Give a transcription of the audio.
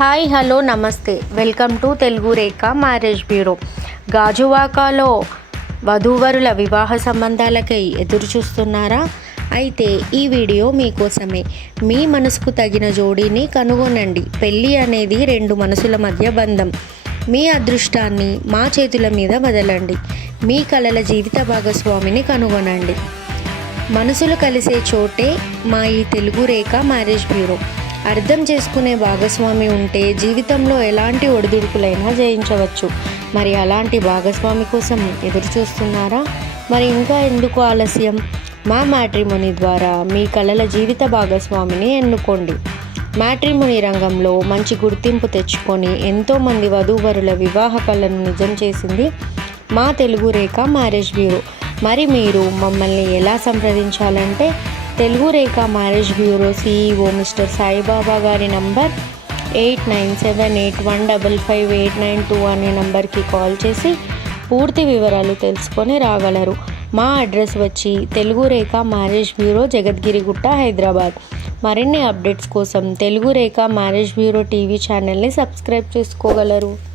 Hi hello namaste, welcome to Telugu Rekha marriage bureau. గాజువాకలో వధూవరుల వివాహ సంబంధాలకై ఎదురు చూస్తున్నారా? అయితే ఈ వీడియో మీకోసమే. మీ మనసుకు తగిన జోడీని కనుగొనండి. పెళ్ళి అనేది రెండు మనసుల మధ్య బంధం. మీ అదృష్టాన్ని మా చేతుల మీద వదలండి. మీ కలల జీవిత భాగస్వామిని కనుగొనండి. మనసులు కలిసే చోటే మా ఈ తెలుగు రేఖ మ్యారేజ్ బ్యూరో. అర్థం చేసుకునే భాగస్వామి ఉంటే జీవితంలో ఎలాంటి ఒడిదుడుకులైనా జయించవచ్చు. మరి అలాంటి భాగస్వామి కోసం ఎదురు చూస్తున్నారా? మరి ఇంకా ఎందుకు ఆలస్యం? మా మ్యాట్రిమోనీ ద్వారా మీ కలల జీవిత భాగస్వామిని ఎన్నుకోండి. మ్యాట్రిమోనీ రంగంలో మంచి గుర్తింపు తెచ్చుకొని ఎంతోమంది వధూవరుల వివాహ కళను నిజం చేసింది మా తెలుగు రేఖ మ్యారేజ్ బ్యూరో. మరి మీరు మమ్మల్ని ఎలా సంప్రదించాలంటే Telugu Rekha marriage bureau CEO mister Saibaba garu number 8978155892 అనే నంబర్కి కాల్ చేసి పూర్తి వివరాలు తెలుసుకొని రాగలరు. మా అడ్రస్ వచ్చి తెలుగు రేఖ మ్యారేజ్ బ్యూరో, జగద్గిరిగుట్ట, హైదరాబాద్. మరిన్ని అప్డేట్స్ కోసం Telugu Rekha marriage bureau TV ఛానల్ని సబ్స్క్రైబ్ చేసుకోగలరు.